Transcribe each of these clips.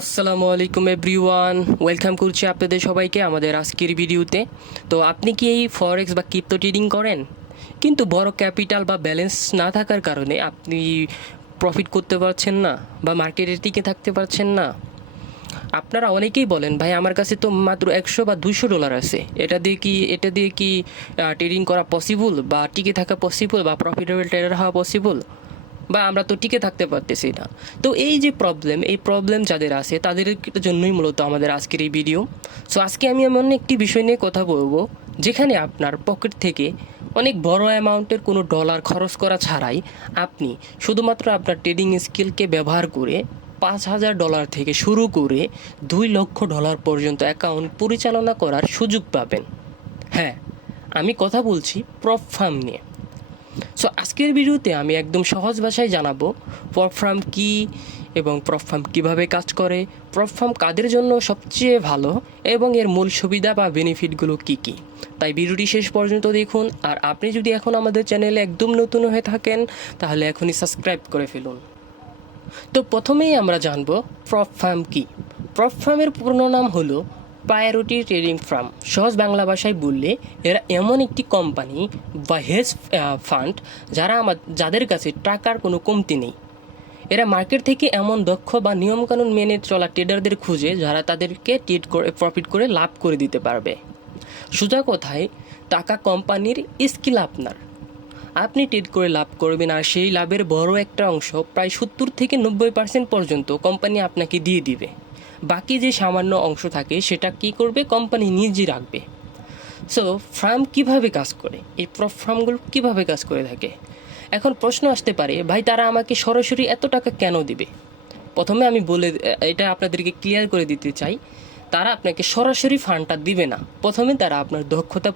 আসসালামু আলাইকুম everyone, welcome করছি আপনাদের সবাইকে আমাদের আজকের ভিডিওতে। তো আপনি কি এই ফরেক্স বা ক্রিপ্টো ট্রেডিং করেন, কিন্তু বড় ক্যাপিটাল বা ব্যালেন্স না থাকার কারণে আপনি প্রফিট করতে পারছেন না বা মার্কেটে টিকে থাকতে পারছেন না? আপনারা অনেকেই বলেন, ভাই আমার কাছে তো মাত্র $100 বা $200 আছে, এটা দিয়ে কি ট্রেডিং করা পসিবল বা টিকে থাকা পসিবল বা প্রফিটেবল ট্রেডার হওয়া পসিবল, বা আমরা তো টিকে থাকতে পারতেছি না। তো এই যে প্রবলেম যাদের আছে তাদের জন্যই মূলত আমাদের আজকের এই ভিডিও। সো আজকে আমি এমন একটি বিষয় নিয়ে কথা বলবো যেখানে আপনার পকেট থেকে অনেক বড় অ্যামাউন্টের কোনো ডলার খরচ করা ছাড়াই আপনি শুধুমাত্র আপনার ট্রেডিং স্কিলকে ব্যবহার করে $5,000 থেকে শুরু করে $2,00,000 পর্যন্ত অ্যাকাউন্ট পরিচালনা করার সুযোগ পাবেন। হ্যাঁ, আমি কথা বলছি প্রপ ফার্ম নিয়ে। সো আজকের ভিডিওতে আমি একদম সহজ ভাষায় জানাবো প্রপ ফার্ম কী এবং প্রপ ফার্ম কীভাবে কাজ করে, প্রপ ফার্ম কাদের জন্য সবচেয়ে ভালো এবং এর মূল সুবিধা বা বেনিফিটগুলো কী কী। তাই ভিডিওটি শেষ পর্যন্ত দেখুন। আর আপনি যদি এখন আমাদের চ্যানেলে একদম নতুন হয়ে থাকেন তাহলে এখনই সাবস্ক্রাইব করে ফেলুন। তো প্রথমেই আমরা জানব প্রপ ফার্ম কী। প্রপ ফার্মের পুরো নাম হলো প্রায়োরিটি ট্রেডিং ফার্ম। সহজ বাংলা ভাষায় বললে এরা এমন একটি কোম্পানি বা হেজ ফান্ড যাদের কাছে টাকার কোনো কমতি নেই। এরা মার্কেট থেকে এমন দক্ষ বা নিয়মকানুন মেনে চলা ট্রেডারদের খুঁজে যারা তাদেরকে ট্রেড করে প্রফিট করে লাভ করে দিতে পারবে। সোজা কথায়, টাকা কোম্পানির, স্কিল আপনার। আপনি ট্রেড করে লাভ করবেন আর সেই লাভের বড় একটা অংশ, প্রায় 70 থেকে 90% পর্যন্ত কোম্পানি আপনাকে দিয়ে দিবে। বাকি যে সামান্য অংশ থাকে সেটা কী করবে, কোম্পানি নিজে রাখবে। সো ফার্ম কীভাবে কাজ করে, এই প্রপ ফার্মগুলো কীভাবে কাজ করে থাকে? এখন প্রশ্ন আসতে পারে, ভাই তারা আমাকে সরাসরি এত টাকা কেন দিবে? প্রথমে আমি এটা আপনাদেরকে ক্লিয়ার করে দিতে চাই, তারা আপনাকে সরাসরি ফান্ডটা দিবে না। প্রথমে তারা আপনার দক্ষতা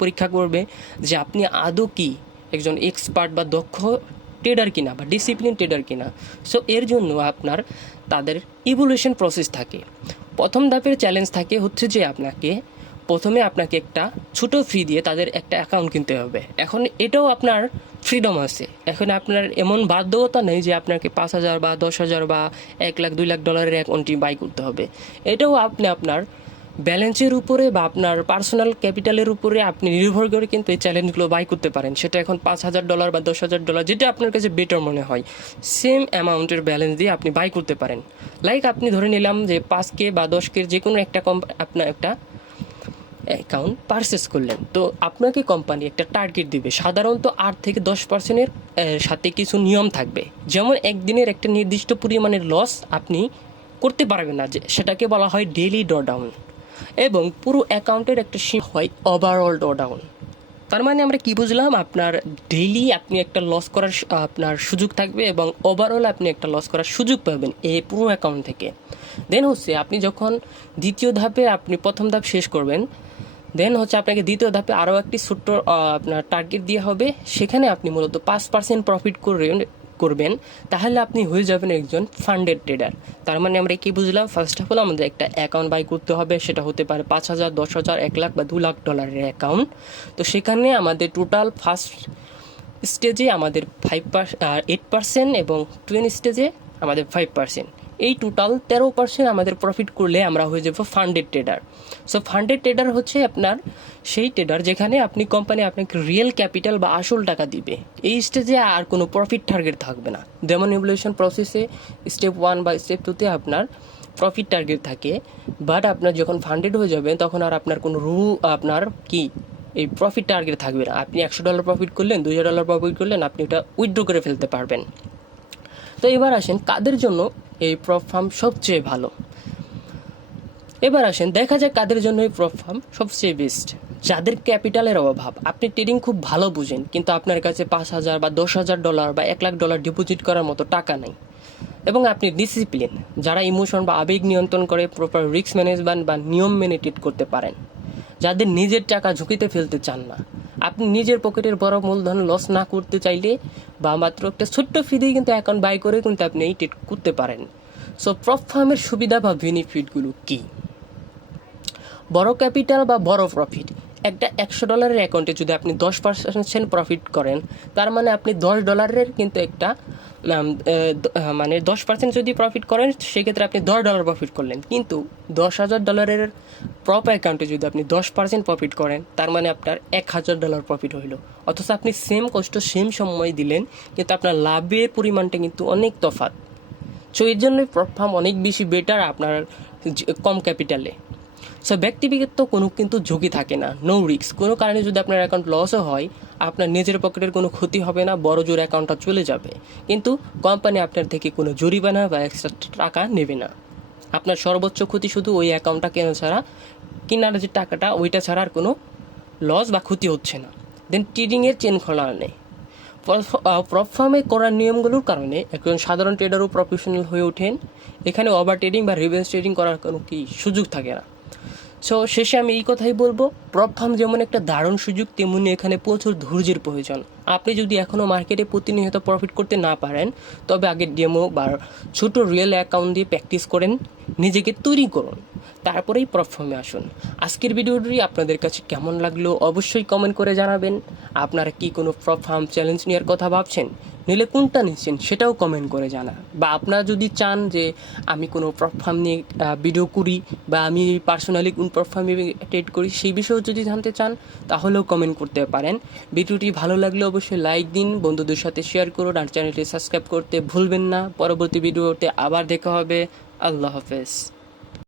পরীক্ষা করবে যে আপনি আদৌ কি একজন এক্সপার্ট বা দক্ষ ট্রেডার কিনা বা ডিসিপ্লিন ট্রেডার কিনা। সো এর জন্য তাদের ইভ্যালুয়েশন প্রসেস থাকে। প্রথম ধাপের চ্যালেঞ্জ থাকে হচ্ছে যে প্রথমে আপনাকে একটা ছোটো ফি দিয়ে তাদের একটা অ্যাকাউন্ট কিনতে হবে। এখন এটাও আপনার ফ্রিডম আছে, এখন আপনার এমন বাধ্যকতা নেই যে আপনাকে 5,000 বা 10,000 বা 1,00,000 $2,00,000 অ্যাকাউন্টটি বাই করতে হবে। এটাও আপনি আপনার ব্যালেন্সের উপরে বা আপনার পার্সোনাল ক্যাপিটালের উপরে আপনি নির্ভর করে কিন্তু এই চ্যালেঞ্জগুলো বাই করতে পারেন। সেটা এখন $5,000 বা $10,000, যেটা আপনার কাছে বেটার মনে হয়, সেম অ্যামাউন্টের ব্যালেন্স দিয়ে আপনি বাই করতে পারেন। লাইক আপনি ধরে নিলাম যে 5K বা 10K যে কোনো একটা আপনার একটা অ্যাকাউন্ট পারচেস করলেন, তো আপনাকে কোম্পানি একটা টার্গেট দিবে, সাধারণত 8 থেকে 10%-এর সাথে কিছু নিয়ম থাকবে। যেমন একদিনের একটা নির্দিষ্ট পরিমাণের লস আপনি করতে পারবেন না, যে সেটাকে বলা হয় ডেইলি ড্রডাউন, এবং পুরো অ্যাকাউন্টের একটা সীমা হয় ওভারঅল ড্রডাউন। তার মানে আমরা কি বুঝলাম, আপনার ডেইলি আপনি একটা লস করার আপনার সুযোগ থাকবে এবং ওভারঅল আপনি একটা লস করার সুযোগ পাবেন এই পুরো অ্যাকাউন্ট থেকে। দেন হচ্ছে আপনি যখন দ্বিতীয় ধাপে আপনি প্রথম ধাপ শেষ করবেন, দেন হচ্ছে আপনাকে দ্বিতীয় ধাপে আরও একটি ছোট্ট আপনার টার্গেট দেওয়া হবে। সেখানে আপনি মূলত 5% প্রফিট করবেন, তাহলে আপনি হয়ে যাবেন একজন ফান্ডেড ট্রেডার। তার মানে আমরা কি বুঝলাম, ফার্স্ট অফ অল আমাদের একটা অ্যাকাউন্ট বাই করতে হবে, সেটা হতে পারে 5,000, 10,000, 1,00,000 বা $2,00,000 অ্যাকাউন্ট। তো সেখানে আমাদের টোটাল ফার্স্ট স্টেজে আমাদের 8% এবং টুয়েন স্টেজে আমাদের 5%, এই টোটাল 13% আমাদের প্রফিট করলে আমরা হয়ে যাব funded trader. So funded trader হচ্ছে আপনার সেই ট্রেডার যেখানে কোম্পানি আপনাকে রিয়েল ক্যাপিটাল বা আসল টাকা দিবে। এই স্টেজে আর কোনো প্রফিট টার্গেট থাকবে না। যেমন ইভ্যালুয়েশন প্রসেসে স্টেপ 1 বা স্টেপ 2-তে আপনার প্রফিট টার্গেট থাকে, বাট আপনার যখন ফান্ডেড হয়ে যাবেন তখন আর আপনার কোনো এই প্রফিট টার্গেট থাকবে না। আপনি $100 প্রফিট করলেন, $2,000 প্রফিট করলেন, আপনি ওটা উইথড্র করে ফেলতে পারবেন। তো এবার আসেন কাদের জন্য এই প্রপ ফার্ম সবচেয়ে ভালো। এবার আসেন দেখা যাক কাদের জন্য এই প্রপ ফার্ম সবচেয়ে বেস্ট। যাদের ক্যাপিটালের অভাব, আপনি ট্রেডিং খুব ভালো বুঝেন কিন্তু আপনার কাছে $5,000 বা $10,000 বা $1,00,000 ডিপোজিট করার মতো টাকা নেই, এবং আপনি ডিসিপ্লিন, যারা ইমোশন বা আবেগ নিয়ন্ত্রণ করে, প্রপার রিস্ক ম্যানেজমেন্ট বা নিয়ম মেনে ট্রেড করতে পারেন, যাদের নিজের টাকা ঝুঁকিতে ফেলতে চান না, আপনি নিজের পকেটের বড় মূলধন লস না করতে চাইলে বা মাত্র একটা ছোট্ট ফি দিয়ে কিন্তু অ্যাকাউন্ট বাই করে কিন্তু আপনি এই ট্রেড করতে পারেন। সো প্রপ ফার্মের সুবিধা বা বেনিফিটগুলো কী? বড় ক্যাপিটাল বা বড় প্রফিট। একটা $100 অ্যাকাউন্টে যদি আপনি 10% প্রফিট করেন, তার মানে আপনি $10 কিন্তু একটা মানে 10% যদি প্রফিট করেন সেক্ষেত্রে আপনি $10 প্রফিট করলেন, কিন্তু $10,000 প্রপ অ্যাকাউন্টে যদি আপনি 10% প্রফিট করেন তার মানে আপনার $1,000 প্রফিট হইল। অথচ আপনি সেম কষ্ট সেম সময় দিলেন, কিন্তু আপনার লাভের পরিমাণটা কিন্তু অনেক তফাৎ। সো এর জন্যই প্রপ ফার্ম অনেক বেশি বেটার আপনার কম ক্যাপিটালে। সো ব্যক্তিগত কোনো কিন্তু ঝুঁকি থাকে না, নো রিস্ক। কোনো কারণে যদি আপনার অ্যাকাউন্ট লসও হয়, আপনার নিজের পকেটের কোনো ক্ষতি হবে না, বড় জোর অ্যাকাউন্টটা চলে যাবে, কিন্তু কোম্পানি আপনার থেকে কোনো জরিমানা বা এক্সট্রা টাকা নেবে না। আপনার সর্বোচ্চ ক্ষতি শুধু ওই অ্যাকাউন্টটা কেনার যে টাকাটা ওইটা ছাড়া আর কোনো লস বা ক্ষতি হচ্ছে না। দেন ট্রেডিংয়ের চেন খোলা নেই। প্রপ ফার্মে করার নিয়মগুলোর কারণে একজন সাধারণ ট্রেডারও প্রফেশনাল হয়ে ওঠেন। এখানে ওভার ট্রেডিং বা রিভেন্স ট্রেডিং করার কোনো সুযোগ থাকে না। সো শেষে আমি এই কথাই বলবো, প্রপ ফার্ম যেমন একটা দারুণ সুযোগ, তেমনি এখানে প্রচুর ধৈর্যের প্রয়োজন। আপনি যদি এখনও মার্কেটে প্রতিনিয়ত প্রফিট করতে না পারেন, তবে আগে ডেমো বা ছোটো রিয়েল অ্যাকাউন্ট দিয়ে প্র্যাকটিস করেন, নিজেকে তৈরি করুন, তারপরেই প্রপ ফার্মে আসুন। আজকের ভিডিওটি আপনাদের কাছে কেমন লাগলো অবশ্যই কমেন্ট করে জানাবেন। আপনারা কি কোনো প্রপ ফার্ম চ্যালেঞ্জ নেওয়ার কথা ভাবছেন? নিলে কোনটা নিচ্ছেন সেটাও কমেন্ট করে জানান। বা আপনারা যদি চান যে আমি কোনো প্রপ ফার্ম নিয়ে ভিডিও করি বা আমি পার্সোনালি কোন প্রপ ফার্মে ট্রেড করি সেই বিষয়েও যদি জানতে চান তাহলেও কমেন্ট করতে পারেন। ভিডিওটি ভালো লাগলে অবশ্যই লাইক দিন, বন্ধুদের সাথে শেয়ার করুন, আর চ্যানেলটি সাবস্ক্রাইব করতে ভুলবেন না। পরবর্তী ভিডিওতে আবার দেখা হবে। আল্লাহ হাফেজ।